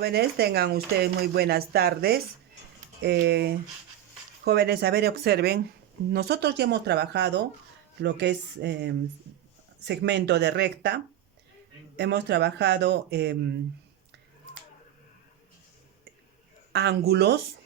Jóvenes, tengan ustedes muy buenas tardes. Jóvenes, a ver, observen. Nosotros ya hemos trabajado lo que es segmento de recta. Hemos trabajado ángulos.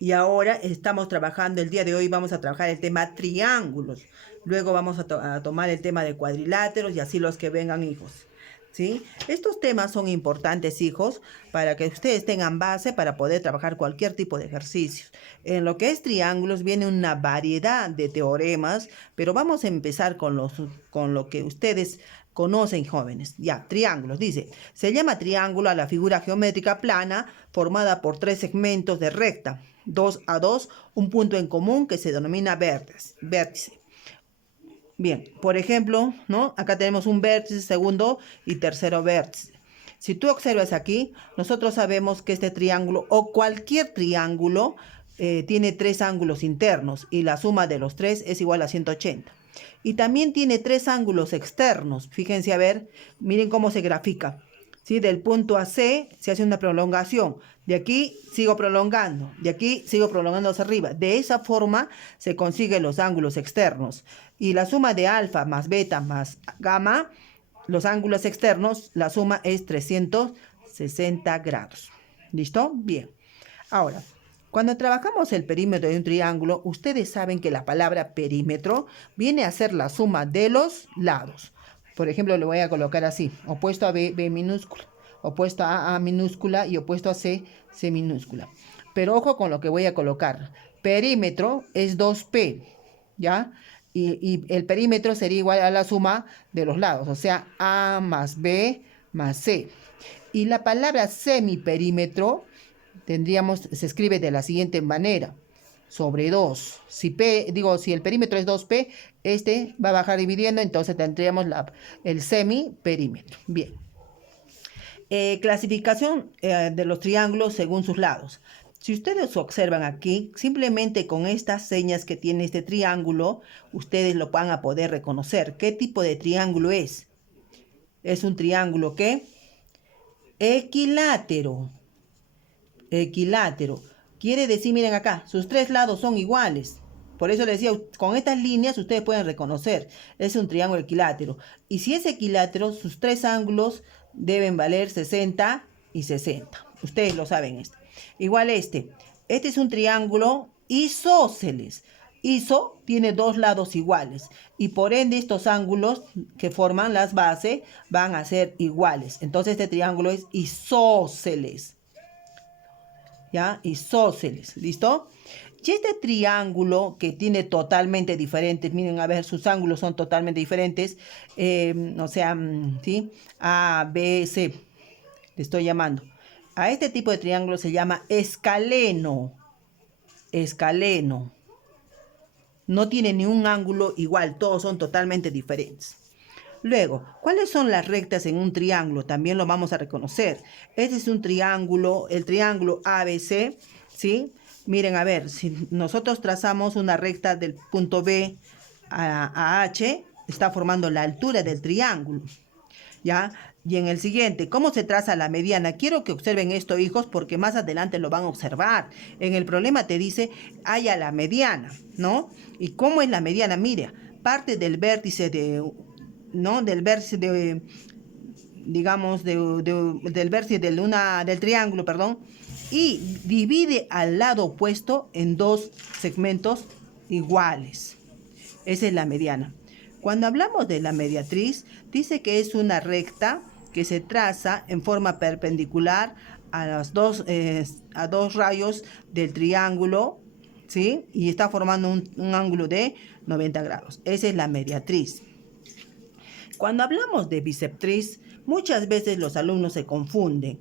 Y ahora estamos trabajando, el día de hoy vamos a trabajar el tema triángulos. Luego vamos a tomar el tema de cuadriláteros y así los que vengan, hijos. ¿Sí? Estos temas son importantes, hijos, para que ustedes tengan base para poder trabajar cualquier tipo de ejercicios. En lo que es triángulos viene una variedad de teoremas, pero vamos a empezar con lo que ustedes conocen, jóvenes. Ya, triángulos, dice. Se llama triángulo a la figura geométrica plana formada por tres segmentos de recta, 2 a 2, un punto en común que se denomina vértice. Bien, por ejemplo, ¿no? Acá tenemos un vértice, segundo y tercero vértice. Si tú observas aquí, nosotros sabemos que este triángulo o cualquier triángulo tiene tres ángulos internos y la suma de los tres es igual a 180. Y también tiene tres ángulos externos. Fíjense, a ver, miren cómo se grafica. ¿Sí? Del punto a C se hace una prolongación. De aquí sigo prolongando. De aquí sigo prolongando hacia arriba. De esa forma se consiguen los ángulos externos. Y la suma de alfa más beta más gamma, los ángulos externos, la suma es 360 grados. ¿Listo? Bien. Ahora, cuando trabajamos el perímetro de un triángulo, ustedes saben que la palabra perímetro viene a ser la suma de los lados. Por ejemplo, le voy a colocar así, opuesto a B, B minúscula, opuesto a A minúscula y opuesto a C, C minúscula. Pero ojo con lo que voy a colocar. Perímetro es 2P, ¿ya? Y el perímetro sería igual a la suma de los lados, o sea, A más B más C. Y la palabra semiperímetro se escribe de la siguiente manera. Sobre 2. Si el perímetro es 2P, este va a bajar dividiendo, entonces tendríamos el semiperímetro. Bien. Clasificación de los triángulos según sus lados. Si ustedes observan aquí, simplemente con estas señas que tiene este triángulo, ustedes lo van a poder reconocer. ¿Qué tipo de triángulo es? Es un triángulo ¿qué? Equilátero. Equilátero. Quiere decir, miren acá, sus tres lados son iguales. Por eso les decía, con estas líneas ustedes pueden reconocer. Es un triángulo equilátero. Y si es equilátero, sus tres ángulos deben valer 60 y 60. Ustedes lo saben esto. Igual este. Este es un triángulo isósceles. Iso tiene dos lados iguales. Y por ende estos ángulos que forman las bases van a ser iguales. Entonces este triángulo es isósceles. ¿Ya? Isósceles, ¿listo? Y este triángulo que tiene totalmente diferentes, miren, a ver, sus ángulos son totalmente diferentes, o sea, ¿sí? A, B, C, le estoy llamando. A este tipo de triángulo se llama escaleno. Escaleno. No tiene ni un ángulo igual, todos son totalmente diferentes. Luego, ¿cuáles son las rectas en un triángulo? También lo vamos a reconocer. Este es un triángulo, el triángulo ABC, ¿sí? Miren, a ver, si nosotros trazamos una recta del punto B a H, está formando la altura del triángulo, ¿ya? Y en el siguiente, ¿cómo se traza la mediana? Quiero que observen esto, hijos, porque más adelante lo van a observar. En el problema te dice, haya la mediana, ¿no? ¿Y cómo es la mediana? Mira, parte del vértice ¿no? Del vértice digamos, del vértice del triángulo, perdón, y divide al lado opuesto en dos segmentos iguales. Esa es la mediana. Cuando hablamos de la mediatriz, dice que es una recta que se traza en forma perpendicular a dos rayos del triángulo, ¿sí? Y está formando un ángulo de 90 grados. Esa es la mediatriz. Cuando hablamos de bisectriz, muchas veces los alumnos se confunden.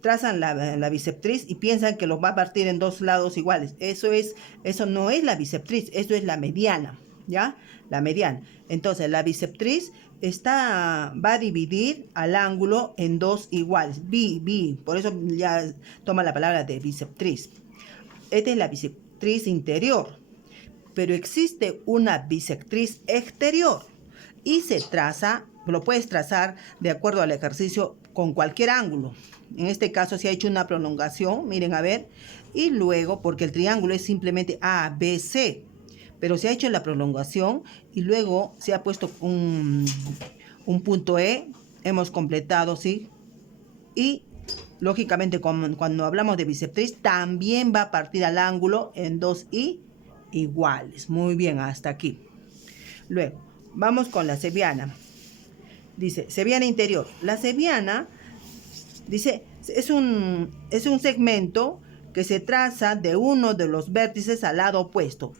Trazan la bisectriz y piensan que los va a partir en dos lados iguales. Eso no es la bisectriz, eso es la mediana, ¿ya? La mediana. Entonces, la bisectriz va a dividir al ángulo en dos iguales. Por eso ya toma la palabra de bisectriz. Esta es la bisectriz interior. Pero existe una bisectriz exterior. Y lo puedes trazar de acuerdo al ejercicio con cualquier ángulo. En este caso se ha hecho una prolongación, miren a ver, y luego, porque el triángulo es simplemente ABC, pero se ha hecho la prolongación y luego se ha puesto un punto E, hemos completado, ¿sí? Y lógicamente cuando hablamos de bisectriz también va a partir al ángulo en 2i iguales. Muy bien, hasta aquí. Luego, vamos con la seviana. Dice, seviana interior. La seviana, dice, es un segmento que se traza de uno de los vértices al lado opuesto.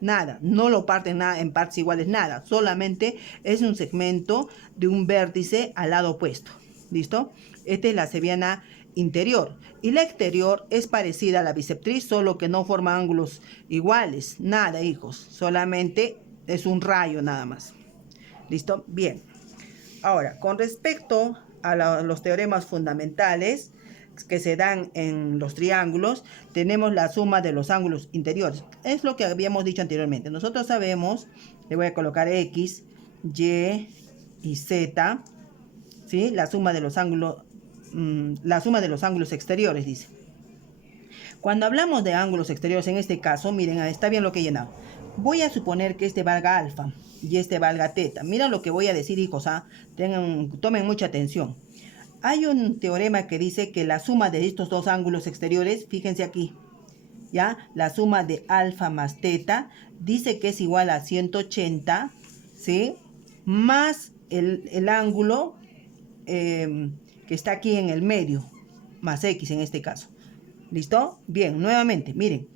Nada, no lo parten nada en partes iguales, nada. Solamente es un segmento de un vértice al lado opuesto. ¿Listo? Esta es la seviana interior. Y la exterior es parecida a la bisectriz, solo que no forma ángulos iguales. Nada, hijos. Solamente es un rayo nada más. ¿Listo? Bien. Ahora, con respecto a los teoremas fundamentales que se dan en los triángulos, tenemos la suma de los ángulos interiores. Es lo que habíamos dicho anteriormente. Nosotros sabemos, le voy a colocar X, Y y Z, ¿sí? La suma de los ángulos exteriores, dice. Cuando hablamos de ángulos exteriores, en este caso, miren, está bien lo que he llenado. Voy a suponer que este valga alfa y este valga teta. Mira lo que voy a decir, hijos, ¿ah? Tomen mucha atención. Hay un teorema que dice que la suma de estos dos ángulos exteriores, fíjense aquí, ¿ya? La suma de alfa más teta dice que es igual a 180, ¿sí? Más el ángulo que está aquí en el medio, más X en este caso. ¿Listo? Bien, nuevamente, miren.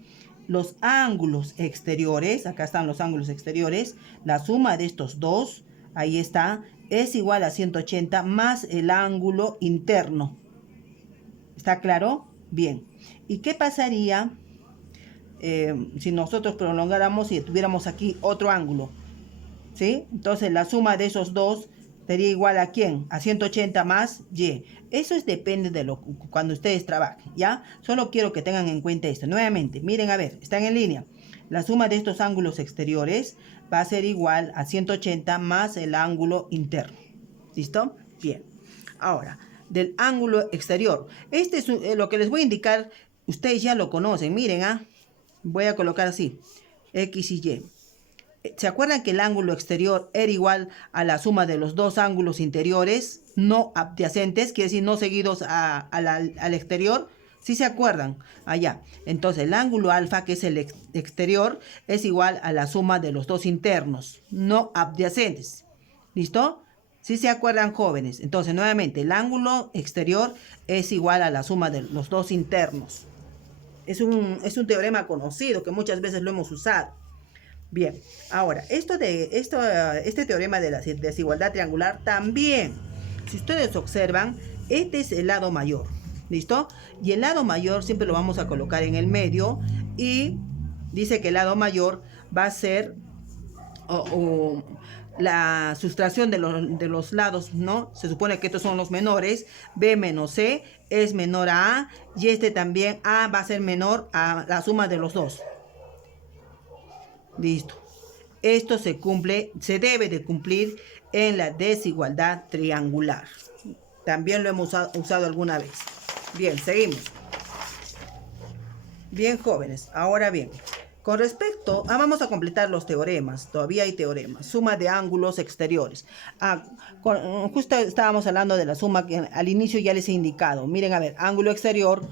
Los ángulos exteriores, acá están los ángulos exteriores, la suma de estos dos, ahí está, es igual a 180 más el ángulo interno. ¿Está claro? Bien. ¿Y qué pasaría si nosotros prolongáramos y tuviéramos aquí otro ángulo? ¿Sí? Entonces la suma de esos dos sería igual a ¿quién? A 180 más Y. Eso depende de cuando ustedes trabajen, ¿ya? Solo quiero que tengan en cuenta esto. Nuevamente, miren a ver, están en línea. La suma de estos ángulos exteriores va a ser igual a 180 más el ángulo interno. ¿Listo? Bien. Ahora, del ángulo exterior. Este es lo que les voy a indicar. Ustedes ya lo conocen. Miren, voy a colocar así. X y Y. ¿Se acuerdan que el ángulo exterior era igual a la suma de los dos ángulos interiores no adyacentes? Quiere decir no seguidos al exterior. ¿Sí se acuerdan? Allá. Entonces el ángulo alfa, que es el exterior, es igual a la suma de los dos internos no adyacentes. ¿Listo? ¿Sí se acuerdan, jóvenes? Entonces nuevamente el ángulo exterior es igual a la suma de los dos internos. Es un teorema conocido que muchas veces lo hemos usado. Bien, ahora, este teorema de la desigualdad triangular también, si ustedes observan, este es el lado mayor, ¿listo? Y el lado mayor siempre lo vamos a colocar en el medio y dice que el lado mayor va a ser la sustracción de los lados, ¿no? Se supone que estos son los menores, B menos C es menor a A y este también A va a ser menor a la suma de los dos. Listo. Esto se debe de cumplir en la desigualdad triangular. También lo hemos usado alguna vez. Bien, seguimos. Bien, jóvenes. Ahora bien, con respecto vamos a completar los teoremas. Todavía hay teoremas. Suma de ángulos exteriores. Justo estábamos hablando de la suma que al inicio ya les he indicado. Miren, a ver, ángulo exterior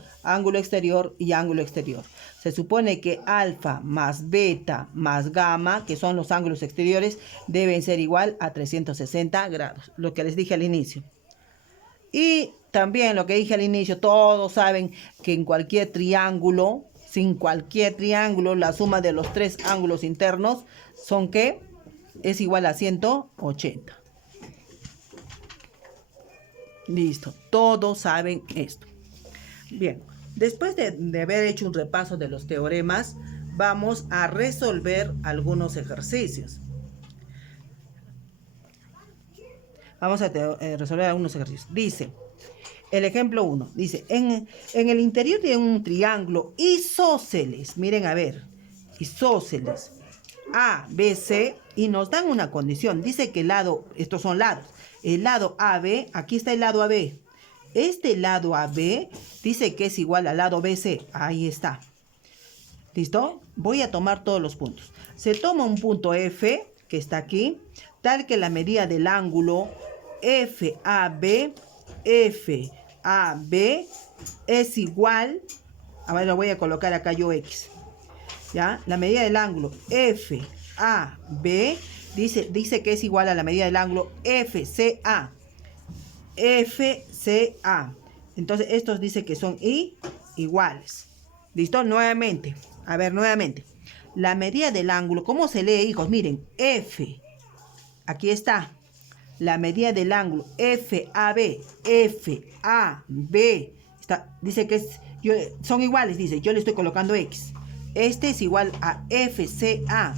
y ángulo exterior. Se supone que alfa más beta más gamma, que son los ángulos exteriores, deben ser igual a 360 grados. Lo que les dije al inicio. Y también lo que dije al inicio, todos saben que en cualquier triángulo, sin cualquier triángulo, la suma de los tres ángulos internos son ¿qué? Es igual a 180. Listo, todos saben esto. Bien, después de haber hecho un repaso de los teoremas, vamos a resolver algunos ejercicios. Vamos a resolver algunos ejercicios. Dice, el ejemplo 1, dice, en el interior de un triángulo isósceles, miren a ver, isósceles A, B, C, y nos dan una condición. Dice que estos son lados. el lado AB, aquí está el lado AB. Este lado AB dice que es igual al lado BC. Ahí está. ¿Listo? Voy a tomar todos los puntos. Se toma un punto F, que está aquí, tal que la medida del ángulo FAB es igual, a ver, lo voy a colocar acá yo X, ¿ya? La medida del ángulo FAB dice que es igual a la medida del ángulo FCA. Entonces, estos dice que son iguales. ¿Listo? Nuevamente. A ver, nuevamente. La medida del ángulo, ¿cómo se lee, hijos? Miren, F. Aquí está. La medida del ángulo FAB. Dice que son iguales, dice. Yo le estoy colocando X. Este es igual a FCA.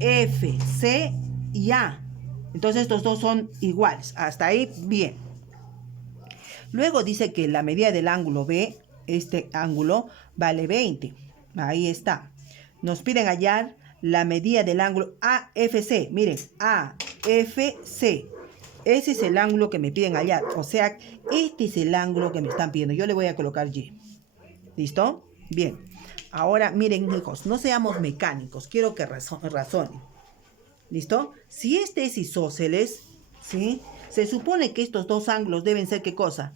FC y A. Entonces, estos dos son iguales. Hasta ahí, bien. Luego dice que la medida del ángulo B, este ángulo, vale 20. Ahí está. Nos piden hallar la medida del ángulo AFC. Miren, AFC. Ese es el ángulo que me piden hallar. O sea, este es el ángulo que me están pidiendo. Yo le voy a colocar Y. ¿Listo? Bien. Ahora, miren, hijos, no seamos mecánicos. Quiero que razonen. ¿Listo? Si este es isósceles, ¿sí? Se supone que estos dos ángulos deben ser, ¿qué cosa?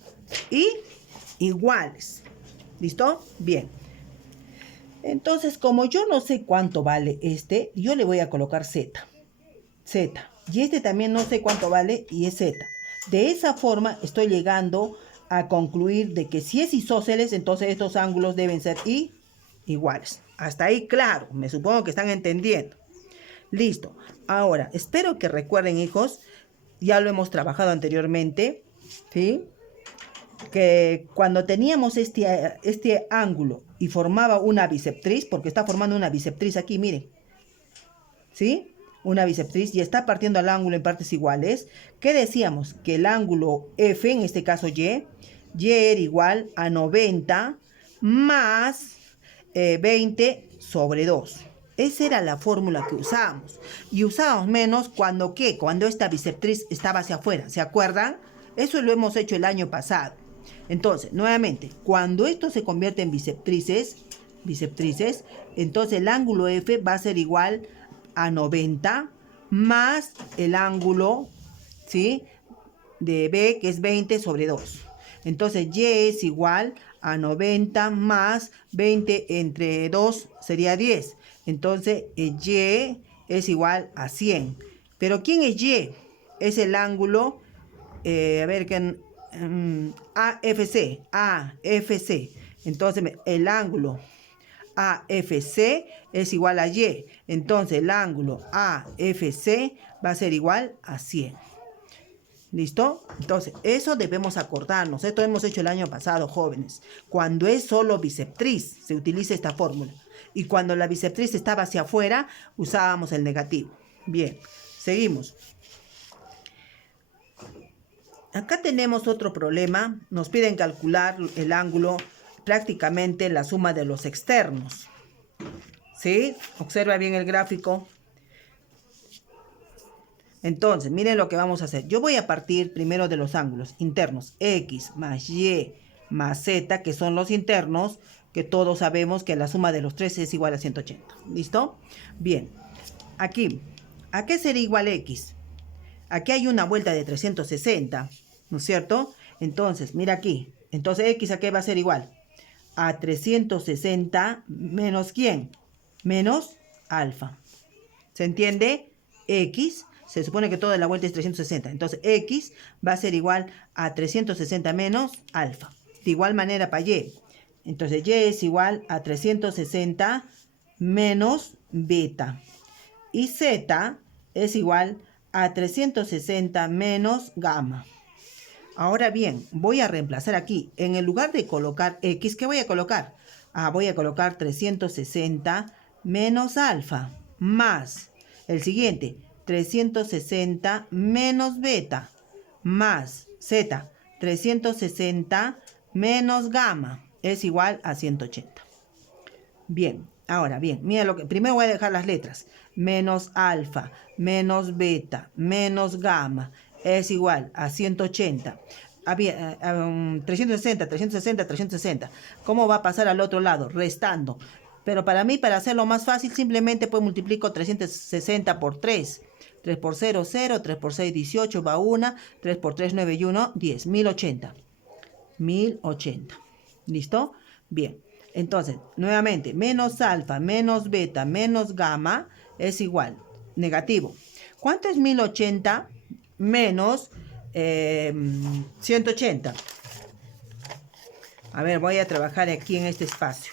Iguales. ¿Listo? Bien. Entonces, como yo no sé cuánto vale este, yo le voy a colocar Z. Y este también no sé cuánto vale y es Z. De esa forma estoy llegando a concluir de que si es isósceles, entonces estos ángulos deben ser iguales. Hasta ahí, claro. Me supongo que están entendiendo. Listo. Ahora, espero que recuerden, hijos, ya lo hemos trabajado anteriormente, ¿sí? Que cuando teníamos este ángulo y formaba una bisectriz, porque está formando una bisectriz aquí, miren, ¿sí? Una bisectriz y está partiendo al ángulo en partes iguales. ¿Qué decíamos? Que el ángulo F, en este caso Y era igual a 90 más 20 sobre 2. Esa era la fórmula que usábamos. Y usábamos menos cuando, ¿qué? Cuando esta bisectriz estaba hacia afuera. ¿Se acuerdan? Eso lo hemos hecho el año pasado. Entonces, nuevamente, cuando esto se convierte en bisectrices, entonces el ángulo F va a ser igual a 90 más el ángulo, ¿sí?, de B, que es 20 sobre 2. Entonces, Y es igual a 90 más 20 entre 2 sería 10. Entonces, Y es igual a 100. ¿Pero quién es Y? Es el ángulo, a ver, AFC. Entonces, el ángulo AFC es igual a Y. Entonces, el ángulo AFC va a ser igual a 100. ¿Listo? Entonces, eso debemos acordarnos. Esto hemos hecho el año pasado, jóvenes. Cuando es solo bisectriz, se utiliza esta fórmula. Y cuando la bisectriz estaba hacia afuera, usábamos el negativo. Bien, seguimos. Acá tenemos otro problema. Nos piden calcular el ángulo, prácticamente la suma de los externos. ¿Sí? Observa bien el gráfico. Entonces, miren lo que vamos a hacer. Yo voy a partir primero de los ángulos internos. X más Y más Z, que son los internos, que todos sabemos que la suma de los tres es igual a 180. ¿Listo? Bien. Aquí, ¿a qué sería igual X? Aquí hay una vuelta de 360, ¿no es cierto? Entonces, mira aquí. Entonces, X ¿a qué va a ser igual? A 360 menos ¿quién? Menos alfa. ¿Se entiende? X, se supone que toda la vuelta es 360. Entonces, X va a ser igual a 360 menos alfa. De igual manera para Y. Entonces, Y es igual a 360 menos beta. Y Z es igual a 360 menos gamma. Ahora bien, voy a reemplazar aquí. En el lugar de colocar X, ¿qué voy a colocar? Voy a colocar 360 menos alfa más el siguiente, 360 menos beta más Z, 360 menos gamma es igual a 180. Bien, ahora bien, mira lo que primero voy a dejar las letras. Menos alfa, menos beta, menos gamma es igual a 180. 360, 360, 360. ¿Cómo va a pasar al otro lado? Restando. Pero para mí, para hacerlo más fácil, simplemente pues multiplico 360 por 3. 3 por 0, 0. 3 por 6, 18. Va 1. 3 por 3, 9 y 1, 10. 1080. 1080. ¿Listo? Bien. Entonces, nuevamente, menos alfa, menos beta, menos gamma es igual. Negativo. ¿Cuánto es 1080 menos 180? A ver, voy a trabajar aquí en este espacio.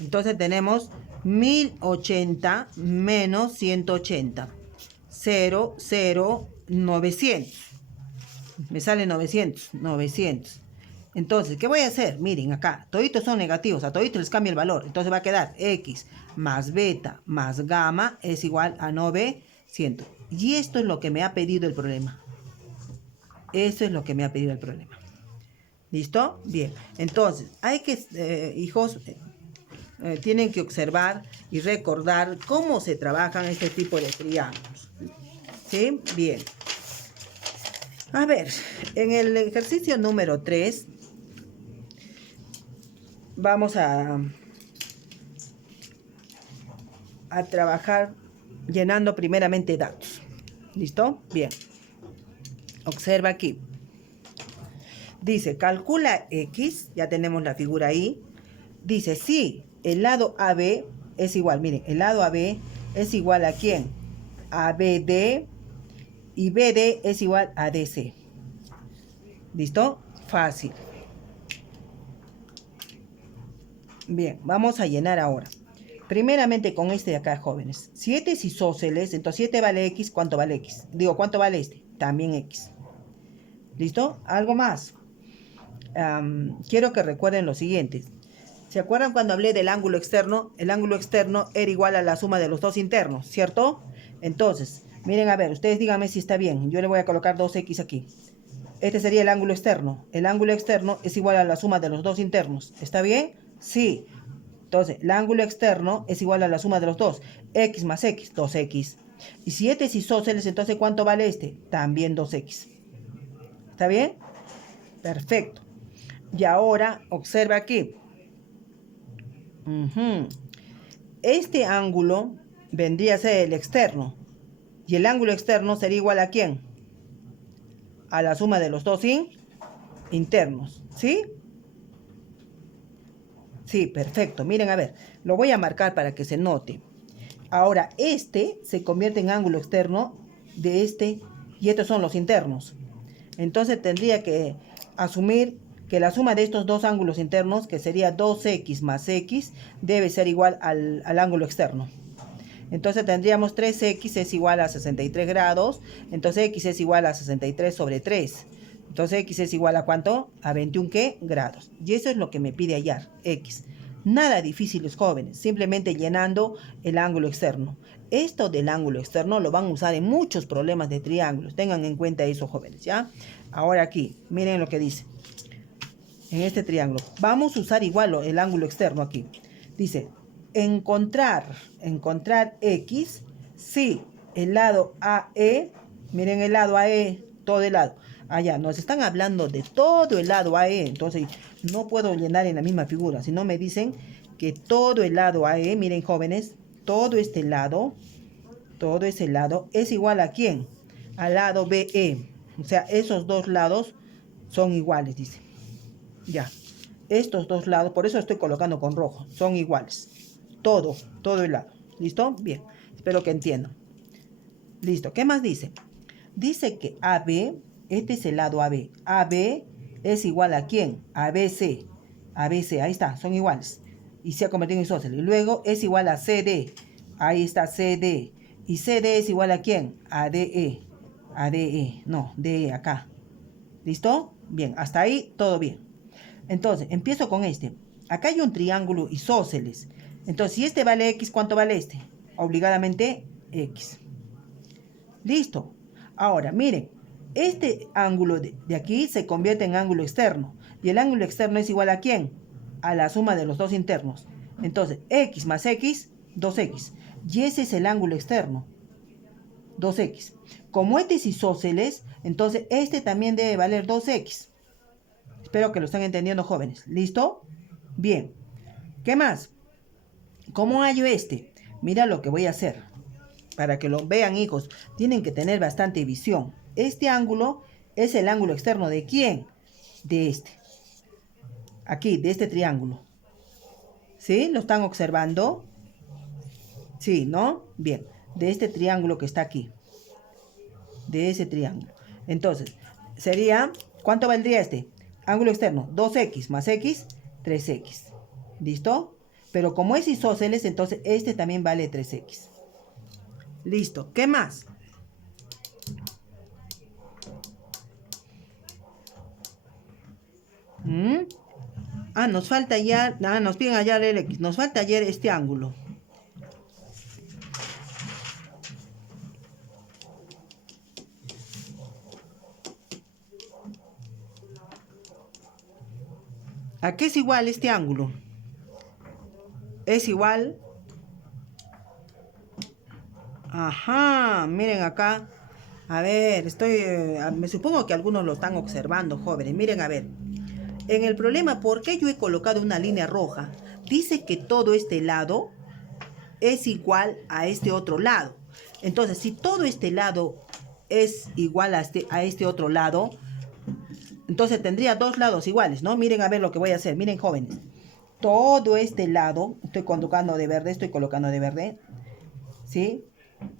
Entonces tenemos 1080 menos 180. 0, 0, 900. Me sale 900, 900. Entonces, ¿qué voy a hacer? Miren acá, toditos son negativos, a toditos les cambia el valor. Entonces va a quedar x más beta más gamma es igual a 900. Y esto es lo que me ha pedido el problema. Eso es lo que me ha pedido el problema. ¿Listo? Bien. Entonces, hay que, hijos, tienen que observar y recordar cómo se trabajan este tipo de triángulos. ¿Sí? Bien. A ver, en el ejercicio número 3 vamos a trabajar llenando primeramente datos. ¿Listo? Bien. Observa aquí. Dice, calcula X, ya tenemos la figura ahí. Dice, si el lado AB es igual, miren, el lado AB es igual a ¿quién? A BD, y BD es igual a DC. ¿Listo? Fácil. Bien, vamos a llenar ahora. Primeramente con este de acá, jóvenes. 7 es isósceles, entonces 7 vale X, ¿cuánto vale X? Digo, ¿cuánto vale este? También X. ¿Listo? Algo más. Quiero que recuerden lo siguiente. ¿Se acuerdan cuando hablé del ángulo externo? El ángulo externo era igual a la suma de los dos internos, ¿cierto? Entonces, miren, a ver, ustedes díganme si está bien. Yo le voy a colocar 2x aquí. Este sería el ángulo externo. El ángulo externo es igual a la suma de los dos internos. ¿Está bien? Sí. Entonces, el ángulo externo es igual a la suma de los dos. X más X, 2X. Y si este es isósceles, entonces ¿cuánto vale este? También 2X. ¿Está bien? Perfecto. Y ahora, observa aquí. Este ángulo vendría a ser el externo. Y el ángulo externo sería igual a ¿quién? A la suma de los dos internos. ¿Sí? Sí, perfecto. Miren, a ver, lo voy a marcar para que se note. Ahora, este se convierte en ángulo externo de este y estos son los internos. Entonces tendría que asumir que la suma de estos dos ángulos internos, que sería 2x más x, debe ser igual al ángulo externo. Entonces tendríamos 3x es igual a 63 grados. Entonces x es igual a 63 sobre 3. Entonces x es igual a ¿cuánto? A 21 ¿qué? Grados. Y eso es lo que me pide hallar, x. Nada difícil, los jóvenes, simplemente llenando el ángulo externo. Esto del ángulo externo lo van a usar en muchos problemas de triángulos. Tengan en cuenta eso, jóvenes, ¿ya? Ahora aquí, miren lo que dice. En este triángulo, vamos a usar igual el ángulo externo aquí. Dice, encontrar X si el lado AE, miren el lado AE, todo el lado. Allá, nos están hablando de todo el lado AE, entonces no puedo llenar en la misma figura, sino me dicen que todo el lado AE, miren jóvenes, todo ese lado es igual a ¿quién? Al lado BE. O sea, esos dos lados son iguales, dice. Ya, estos dos lados, por eso estoy colocando con rojo, son iguales. Todo el lado. ¿Listo? Bien, espero que entiendan. Listo, ¿qué más dice? Dice que AB, este es el lado AB. AB es igual a ¿quién? A BC. ABC, ahí está, son iguales. Y se ha convertido en isósceles. Y luego es igual a CD. Ahí está CD. Y CD es igual a ¿quién? A DE. A DE, no, DE acá. ¿Listo? Bien, hasta ahí todo bien. Entonces, empiezo con este. Acá hay un triángulo isósceles. Entonces, si este vale X, ¿cuánto vale este? Obligadamente X. Listo. Ahora, miren, este ángulo de aquí se convierte en ángulo externo. Y el ángulo externo es igual a ¿quién? A la suma de los dos internos. Entonces, X más X, 2X. Y ese es el ángulo externo. 2X. como este es isósceles, entonces este también debe valer 2x. Espero que lo estén entendiendo, jóvenes. ¿Listo? Bien. ¿Qué más? ¿Cómo hallo este? Mira lo que voy a hacer. Para que lo vean, hijos, tienen que tener bastante visión. Este ángulo es el ángulo externo ¿de quién? De este. Aquí, de este triángulo. ¿Sí? ¿Lo están observando? Sí, ¿no? Bien. De este triángulo que está aquí. De ese triángulo. Entonces, sería, ¿cuánto valdría este? Ángulo externo, 2x más x, 3x. ¿Listo? Pero como es isósceles, entonces este también vale 3x. Listo. ¿Qué más? Nos falta ya, nos piden hallar el x. Nos falta hallar este ángulo. ¿A qué es igual este ángulo? Es igual. Ajá, miren acá. A ver, me supongo que algunos lo están observando, jóvenes. Miren, a ver. En el problema, ¿por qué yo he colocado una línea roja? Dice que todo este lado es igual a este otro lado. Entonces, si todo este lado es igual a este otro lado, entonces tendría dos lados iguales, ¿no? Miren a ver lo que voy a hacer. Miren, jóvenes. Todo este lado, estoy colocando de verde, ¿sí?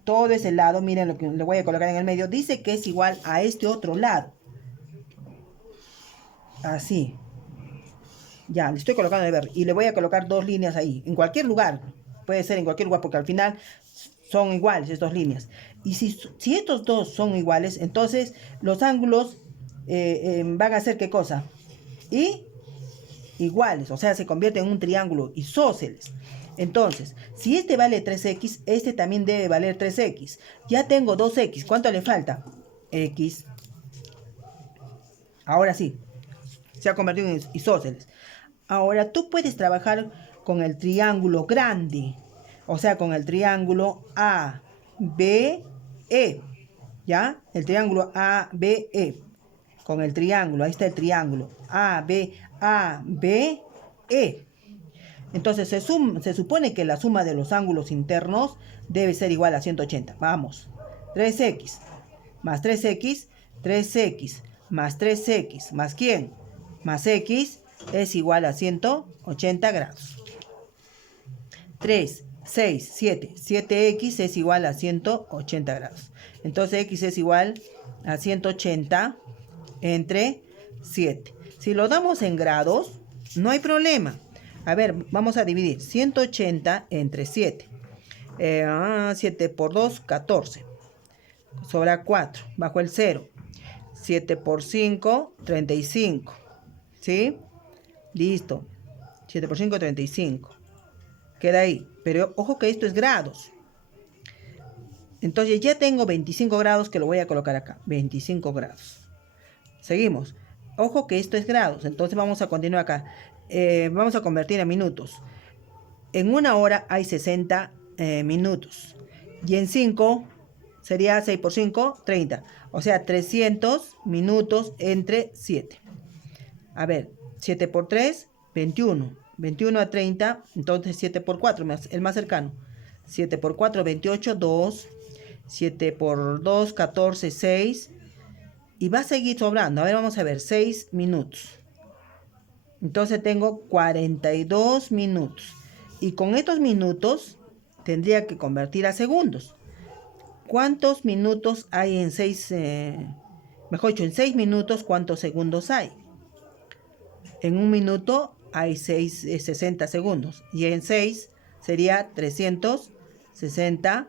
Todo ese lado, miren lo que le voy a colocar en el medio, dice que es igual a este otro lado. Así. Ya, le estoy colocando de verde. Y le voy a colocar dos líneas ahí. En cualquier lugar. Puede ser en cualquier lugar porque al final son iguales estas dos líneas. Y si estos dos son iguales, entonces los ángulos van a ser ¿qué cosa? Iguales. O sea, se convierte en un triángulo isósceles. Entonces, si este vale 3x, este también debe valer 3x. Ya tengo 2x. ¿Cuánto le falta? X. Ahora sí. Se ha convertido en isósceles. Ahora tú puedes trabajar con el triángulo grande. O sea, con el triángulo ABE. ¿Ya? El triángulo ABE. Con el triángulo. Ahí está el triángulo. ABE. Entonces se supone que la suma de los ángulos internos debe ser igual a 180. Vamos. 3x más 3x. 3x más 3x. ¿Más quién? Más x es igual a 180 grados. 3, 6, 7. 7x es igual a 180 grados. Entonces x es igual a 180 entre 7. Si lo damos en grados, no hay problema. A ver, vamos a dividir 180 entre 7. 7 por 2, 14. Sobra 4, bajo el 0. 7 por 5, 35. ¿Sí? Listo. 7 por 5, 35. Queda ahí. Pero ojo que esto es grados. Entonces ya tengo 25 grados que lo voy a colocar acá. 25 grados. Seguimos. Ojo que esto es grados. Entonces vamos a continuar acá. Vamos a convertir a minutos. En una hora hay 60 minutos. Y en 5 sería 6 por 5, 30. O sea, 300 minutos entre 7. A ver, 7 por 3, 21. 21 a 30, entonces 7 por 4, el más cercano. 7 por 4, 28, 2. 7 por 2, 14, 6. Y va a seguir sobrando. A ver, vamos a ver, 6 minutos. Entonces tengo 42 minutos. Y con estos minutos tendría que convertir a segundos. ¿Cuántos minutos hay en 6? Mejor dicho, en 6 minutos, ¿cuántos segundos hay? En un minuto hay 60 segundos. Y en 6 sería 360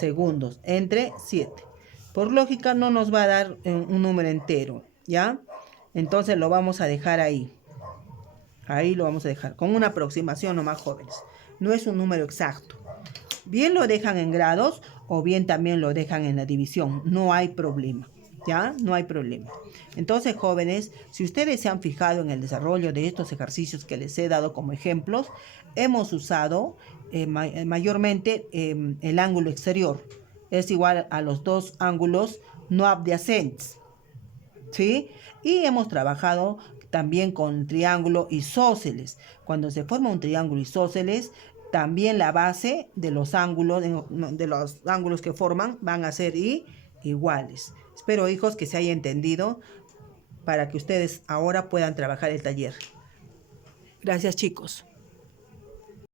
segundos entre 7. Por lógica no nos va a dar un número entero, ¿ya? Entonces lo vamos a dejar ahí. Ahí lo vamos a dejar, con una aproximación nomás, jóvenes. No es un número exacto. Bien lo dejan en grados o bien también lo dejan en la división. No hay problema, ¿Ya? No hay problema. Entonces, jóvenes, si ustedes se han fijado en el desarrollo de estos ejercicios que les he dado como ejemplos, hemos usado mayormente el ángulo exterior. Es igual a los dos ángulos no adyacentes. ¿Sí? Y hemos trabajado también con triángulo isósceles. Cuando se forma un triángulo isósceles, también la base de los ángulos que forman van a ser iguales. Espero, hijos, que se haya entendido para que ustedes ahora puedan trabajar el taller. Gracias, chicos.